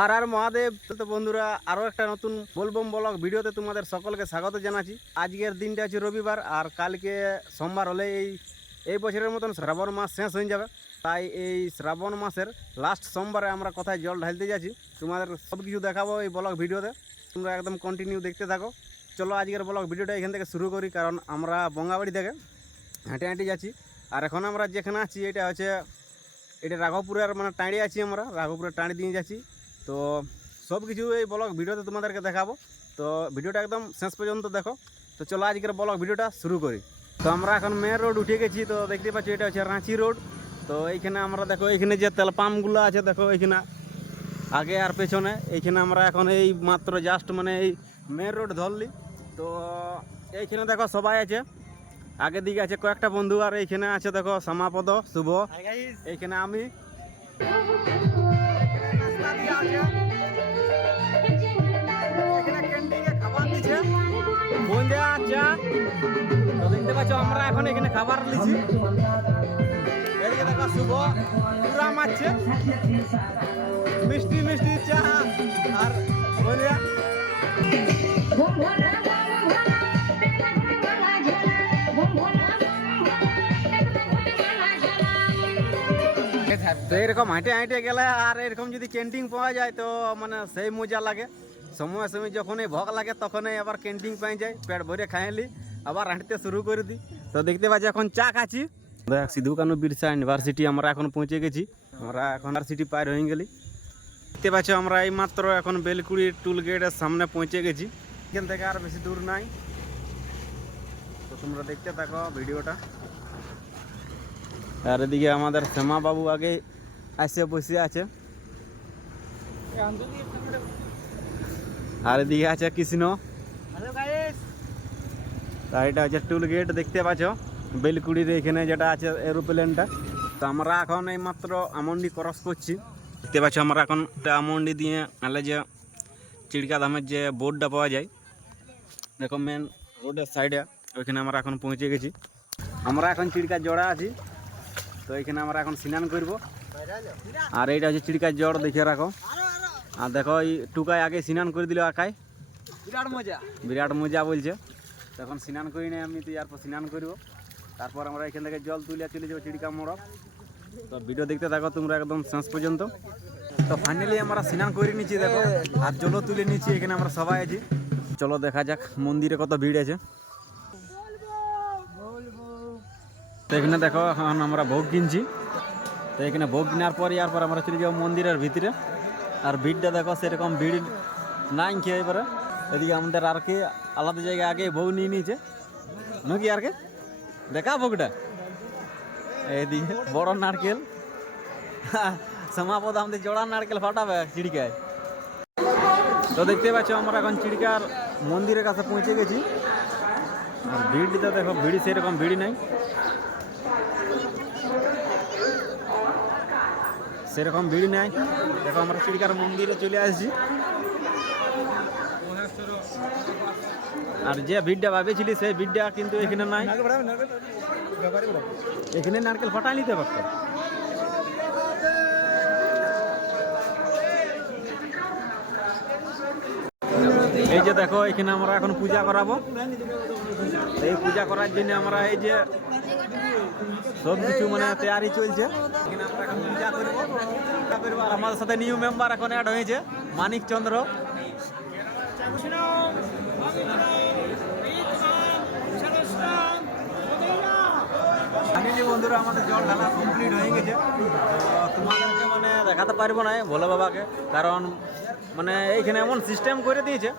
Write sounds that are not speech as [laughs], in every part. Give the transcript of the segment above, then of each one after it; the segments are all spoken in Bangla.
আর আর মহাদেব, তো বন্ধুরা আরও একটা নতুন বলবম ব্লগ ভিডিওতে তোমাদের সকলকে স্বাগত জানাচ্ছি। আজকের দিনটা আছে রবিবার, আর কালকে সোমবার হলে এই এই বছরের মতন শ্রাবণ মাস শেষ হয়ে যাবে। তাই এই শ্রাবণ মাসের লাস্ট সোমবারে আমরা কোথায় জল ঢালতে যাচ্ছি, তোমাদের সব কিছু দেখাবো এই ব্লগ ভিডিওতে। তোমরা একদম কন্টিনিউ দেখতে থাকো। চলো আজকের ব্লগ ভিডিওটা এখান থেকে শুরু করি, কারণ আমরা বঙ্গাবাড়ি থেকে হেঁটে হেঁটে যাচ্ছি। আর এখন আমরা যেখানে আছি, এটা হচ্ছে, এটা রাঘবপুরের মানে টাঁড়ি আছি আমরা, রাঘবপুরের টাঁড়ি দিয়ে যাচ্ছি। তো সব কিছু এই ব্লগ ভিডিওতে তোমাদেরকে দেখাবো। তো ভিডিওটা একদম শেষ পর্যন্ত দেখো। তো চলো আজকের ব্লগ ভিডিওটা শুরু করি। তো আমরা এখন মেন রোড উঠে গেছি, তো দেখতে পাচ্ছি এটা হচ্ছে রাঁচি রোড তো এইখানে আমরা দেখো, এইখানে যে তেল পাম্পগুলো আছে, দেখো এইখানে আগে আর পেছনে। এইখানে আমরা এখন এই মাত্র জাস্ট মানে এই মেন রোড ধরলি। তো এইখানে দেখো সবাই আছে। আগের দিকে আছে কয়েকটা বন্ধু আর এইখানে আছে দেখো সমাপদ শুভ। এইখানে আমি। দিচ্ছে। দেখতে পাচ্ছ আমরা এখন এখানে খাবার নিচ্ছি এদিকে দেখো শুভ। পুরা মারছে। মিষ্টি মিষ্টি চা আর তো এরকম হাঁটে হাঁটে গেলে আর এরকম যদি ক্যান্টিন পাওয়া যায় তো মানে সেই মজা লাগে। সময় সময় যখনই ভোগ লাগে তখনই আবার ক্যান্টিন পাই যায় পেট ভরে খাইলি আবার হাঁটতে শুরু করে দিই তো দেখতে পাচ্ছি এখন চা খাচ্ছি। দেখ, সিধু কানু বিরসা ইউনিভার্সিটি আমরা এখন পৌঁছে গেছি। আমরা এখন ইউনিভার্সিটি পার হয়ে গেলি। দেখতে পাচ্ছ আমরা এই মাত্র এখন বেলকুড়ি টুল গেটের সামনে পৌঁছে গেছি। এখান থেকে আর বেশি দূর নাই। তো তোমরা দেখতে থাকো ভিডিওটা। আর এদিকে আমাদের শ্যামা বাবু আগে আসে বসে আছে। আর এদিকে আছে কৃষ্ণ। আর এটা হচ্ছে টুল গেট দেখতে পাচ্ছ? বেলকুড়ির এখানে যেটা আছে এরোপ্লেনটা তো আমরা এখন এই মাত্র আমন্ডি ক্রস করছি। দেখতে পাচ্ছ আমরা এখন একটা আমন্ডি দিয়ে নাহলে যে চিড়কা ধামের যে বোর্ডটা পাওয়া যায় দেখো মেন রোডের সাইডে ওইখানে আমরা এখন পৌঁছে গেছি। আমরা এখন চিড়কার জড়া আছি। তো এখানে আমরা এখন স্নান করব। আর এইটা হচ্ছে চিড়কার জড় দেখে রাখো। আর দেখো এই টুকায় আগে স্নান করে দিল আকায়। বিরাট মজা। বিরাট মজা বলছে। তখন স্নান করি নাই আমি তো ইয়ারপর স্নান করব। তারপর আমরা এখান থেকে জল তুলে চলে যাব চিড়িকা মোড়ক। তো ভিডিও দেখতে থাকো তোমরা একদম শেষ পর্যন্ত। তো ফাইনালি আমরা স্নান করে নিচ্ছি দেখো। আর জলও তুলে নিচ্ছি এখানে আমরা সবাই আছি। চলো দেখা যাক মন্দিরে কত ভিড় আছে। তো এখানে দেখো এখন আমরা ভোগ কিনছি। তো এখানে ভোগ কেনার পর ইয়ার আমরা চলে যাব মন্দিরের ভিতরে। আর ভিড়টা দেখো, সেরকম ভিড় নাই খেয়ে এবারে। এদিকে আমাদের আর কি আলাদা জায়গায় আগে ভোগ নিয়ে নিয়েছে। নাকি আর কে? দেখা ভোগটা। এদিকে বড় নারকেল। সমাপদ আমাদের জোড়া নারকেল ফাটাবে চিড়িকায়। তো দেখতে পাচ্ছ, আমরা এখন চিড়িকার মন্দিরের কাছে পৌঁছে গেছি। ভিড়টা দেখো, ভিড় সেরকম ভিড় নাই। সেরকম ভিড় নাই। দেখো আমরা চিড়িকার মন্দিরে চলে আসছি। আর যে ভিড়টা ভাবেছিলি, সেই ভিড়টা কিন্তু এখানে নাই। এখানে নারকেল ফাটাই নিতে পারতো। এই যে দেখো, এখানে আমরা এখন পূজা করাবো। এই পূজা করার জন্য আমরা এই যে সব কিছু মানে তৈরি চলছে। আমাদের সাথে নিউ মেম্বার এখন অ্যাড হয়েছে, মানিক চন্দ্র। বন্ধুরা, আমাদের জল ঢালা কমপ্লিট হয়ে গেছে। তোমাদেরকে মানে দেখাতে পারব না ভোলে বাবাকে, কারণ মানে এইখানে এমন সিস্টেম করে দিয়েছে।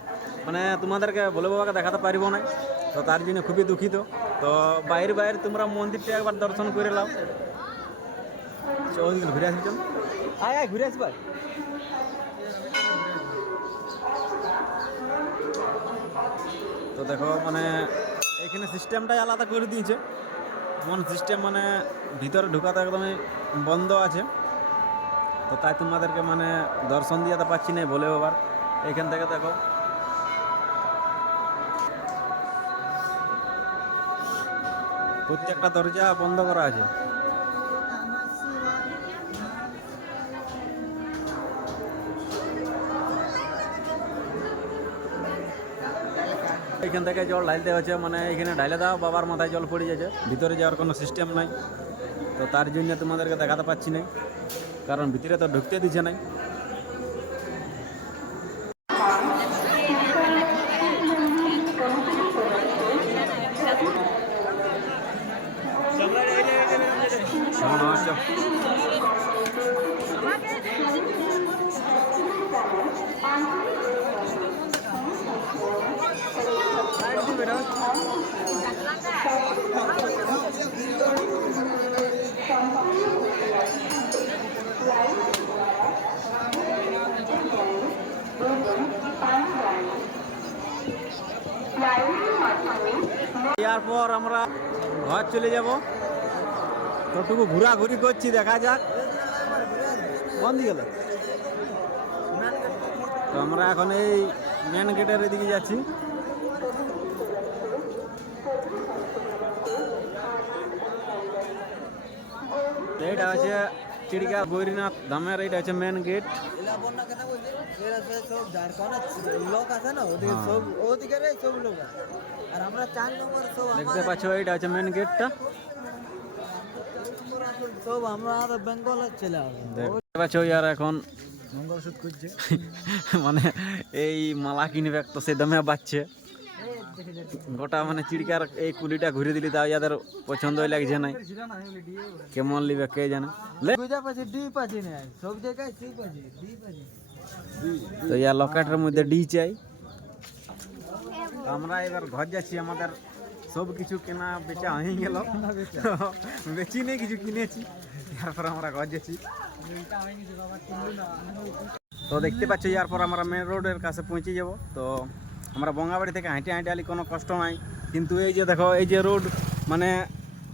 মানে তোমাদেরকে ভোলে বাবাকে দেখাতে পারব না। তো তার জন্য খুবই দুঃখিত। তো বাইরে বাইরে তোমরা মন্দিরটা একবার দর্শন করে নাও। ওইদিকে ঘুরে আসি, চল। আয় আয়, ঘুরে আসবার তো দেখো মানে এখানে সিস্টেমটাই আলাদা করে দিয়েছে। মন সিস্টেম মানে ভিতরে ঢোকাতে একদমই বন্ধ আছে। তো তাই তোমাদেরকে মানে দর্শন দিয়ে তো পাচ্ছি না বলে আবার এখান থেকে দেখো প্রত্যেকটা দরজা বন্ধ করা আছে। এখান থেকে জল ঢালতে হচ্ছে মানে এখানে ঢালে দাও, বাবার মাথায় জল পড়ে যাচ্ছে। ভিতরে যাওয়ার কোনো সিস্টেম নাই। তো তার জন্য তোমাদেরকে দেখাতে পাচ্ছি না। কারণ ভিতরে তো ঢুকতে দিচ্ছে নাই এরপর আমরা ঘর চলে যাব। তোটুকু ঘোরাঘুরি করছি, দেখা যাক। বন্ধ গেল। তো আমরা এখন এই মেন গেটের এদিকে যাচ্ছি। এইটা হচ্ছে চিড়িকা গৌরীনাথ ধামের এইটা হচ্ছে মেন গেট লোক আছে না ওদিকে। সব ওদিকে সব লোক আর আমরা চার নম্বর সব দেখতে পাচ্ছ এইটা হচ্ছে মেন গেটটা সব আমরা আর বেঙ্গলের ছেলে দেখতে পাচ্ছ ইয়ার এখন মঙ্গলসূত্র খুঁজছে। [laughs] মানে এই মালা কিনবে তো সে দমে বাচ্চে গোটা মানে চিড়কার এই কুলিটা ঘুরে দিলি তাও ইয়াদের পছন্দই লাগছে নাই কেমন লিবে কে জানে লে বুঝা পাচ্ছি ডি পাচ্ছি না সব জায়গায় সি পাচ্ছি ডি পাচ্ছি তো ইয়ার লকেটের মধ্যে ডি চাই তো আমরা এবার ঘর যাচ্ছি আমাদের সব কিছু কেনা বেচা হয়ে গেল বেচি নেই কিছু কিনেছি তারপর আমরা ঘর যাচ্ছি তো দেখতে পাচ্ছ ইয়ারপর আমরা মেন রোডের কাছে পৌঁছে যাব তো আমরা বঙ্গাবাড়ি থেকে হাঁটে হাঁটে আলি কোনো কষ্ট নাই। কিন্তু এই যে দেখো, এই যে রোড মানে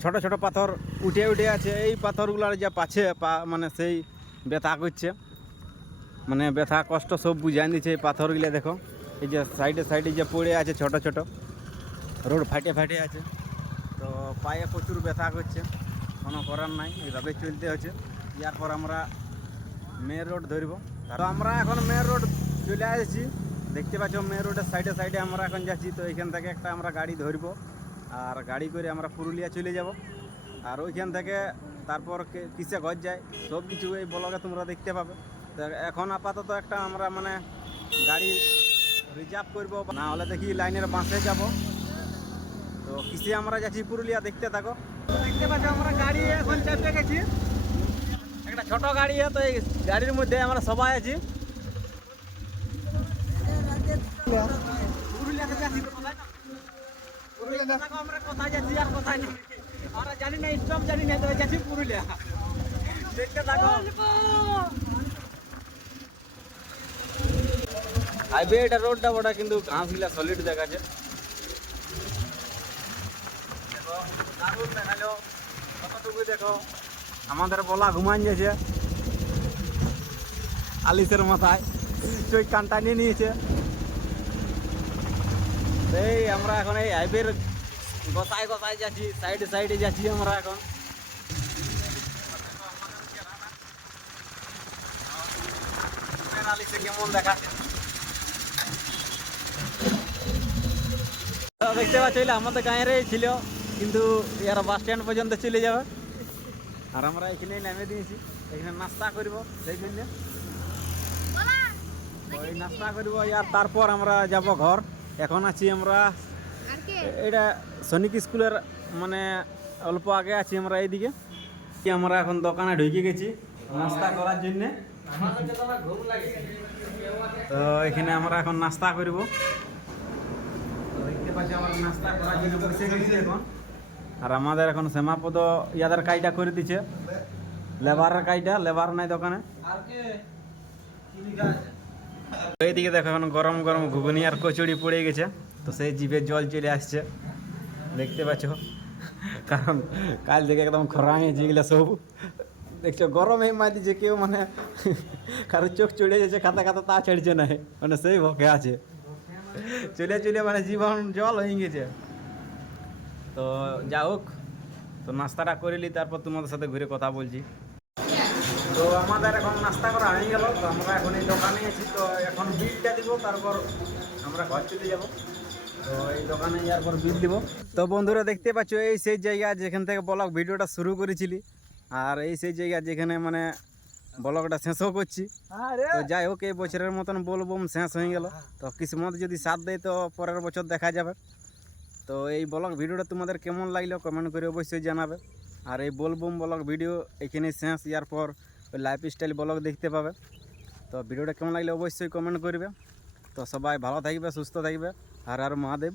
ছোট ছোট পাথর উঠে উঠে আছে, এই পাথরগুলার যা পাছে, পা মানে সেই ব্যথা করছে। মানে ব্যথা, কষ্ট সব বুঝাই দিচ্ছে এই পাথরগুলো, দেখো। এই যে সাইডে সাইডে যে পড়ে আছে ছোট ছোট, রোড ফাটে ফাটে আছে। তো পায়ে প্রচুর ব্যথা করছে, কোনো করার নাই, এইভাবে চলতে হচ্ছে। ইয়ারপর আমরা মেন রোড ধরব। তো আমরা এখন মেন রোড চলে আসছি। দেখতে পাচ্ছ, মেন রোডের সাইডে সাইডে আমরা এখন যাচ্ছি, তো এখান থেকে একটা আমরা গাড়ি ধরবো, আর গাড়ি করে আমরা পুরুলিয়া চলে যাব। আর ওইখান থেকে তারপর কিসে ঘর যায়, সব কিছু এই ব্লগে তোমরা দেখতে পাবে। তো এখন আপাতত একটা আমরা মানে গাড়ি রিজার্ভ করব না হলে দেখি লাইনের বাসে যাব। তো কিসে আমরা যাচ্ছি পুরুলিয়া দেখতে থাকো। দেখতে পাচ্ছ, আমরা গাড়ি এখন চাপতে গেছি। একটা ছোট গাড়ি, তো এই গাড়ির মধ্যে আমরা সবাই আছি পুরুলিয়াতে যাচ্ছি তো কোথায় না? পুরুলিয়াতে থাকো আমরা কোথায় আর কোথায় না আমরা জানি না স্টপ জানি না তো যাচ্ছি পুরুলিয়া দেখতে থাকো এটা রোডটা বড় কিন্তু ঘাসগুলা সলিড দেখাচ্ছে দেখো দারুণ দেখাল দেখো আমাদের বলা ঘুমান গেছে আলিসের মাথায় চোখ কানটা নিয়ে নিয়েছে আমরা এখন এই হাইওয়ের গোসাই গোসাই যাচ্ছি, সাইডে সাইডে যাচ্ছি আমরা এখন। দেখতে পাচ্ছ, এগুলো আমাদের গাঁয়েরই ছিল, কিন্তু এরা বাস স্ট্যান্ড পর্যন্ত চলে যাবে। আর আমরা এখানেই নেমে দিয়েছি। এখানে নাস্তা করব, সেই জন্য। নাস্তা করব, আর তারপর আমরা যাব ঘর। এখন আছি আমরা এটা সনিক স্কুলের মানে অল্প আগে আছি আমরা এইদিকে। কি আমরা এখন দোকানে ঢুকে গেছি নাস্তা করার জন্য। তো এখানে আমরা এখন নাস্তা করব। নাস্তা করার জন্য বসে গেছি এখন। আর আমাদের এখন শ্যামাপদ ইয়াদের কাজটা করে দিচ্ছে। লেবারের কাজটা লেবার নাই দোকানে। এইদিকে দেখো এখন গরম গরম ঘুগনি আর কচুরি পড়ে গেছে। তো সেই জিভে জল চলে আসছে। দেখতে পাচ্ছ? কারণ কাল থেকে একদম খরা হয়েছে এগুলো সব। দেখছ, গরম মাই দিচ্ছে কেউ মানে কারও চোখ চলে যাচ্ছে, খাতা খাতা তা ছাড়ছে না। মানে সেই ভকে আছে। চলে চলে মানে জীবন জল হয়ে গেছে। তো যা হোক, তো নাস্তাটা করে নিই তারপর তোমাদের সাথে ঘুরে কথা বলছি। তো আমাদের এখন নাস্তা করা হয়ে গেল তো আমরা এখন এই দোকানে আছি তো এখন বিলটা দিব তারপর আমরা ঘর চলে যাব। তো এই দোকানে যাওয়ার পর বিল দিব। তো বন্ধুরা দেখতে পাচ্ছ এই সেই জায়গা যেখান থেকে ব্লগ ভিডিওটা শুরু করেছিলি আর এই সেই জায়গা যেখানে মানে ব্লগটা শেষও করছি। তো যাই হোক এই বছরের মতন বলবম শেষ হয়ে গেল। তো কিসমত যদি সাথ দেয় তো পরের বছর দেখা যাবে। তো এই ব্লগ ভিডিওটা তোমাদের কেমন লাগল কমেন্ট করে অবশ্যই জানাবে। আর এই বলবম ব্লগ ভিডিও এখানে শেষ ইয়ার পর ওই লাইফ স্টাইল ব্লগ দেখতে পাবে। তো ভিডিওটা কেমন লাগলে অবশ্যই কমেন্ট করবে। তো সবাই ভালো থাকবে, সুস্থ থাকবে। আর আর মহাদেব।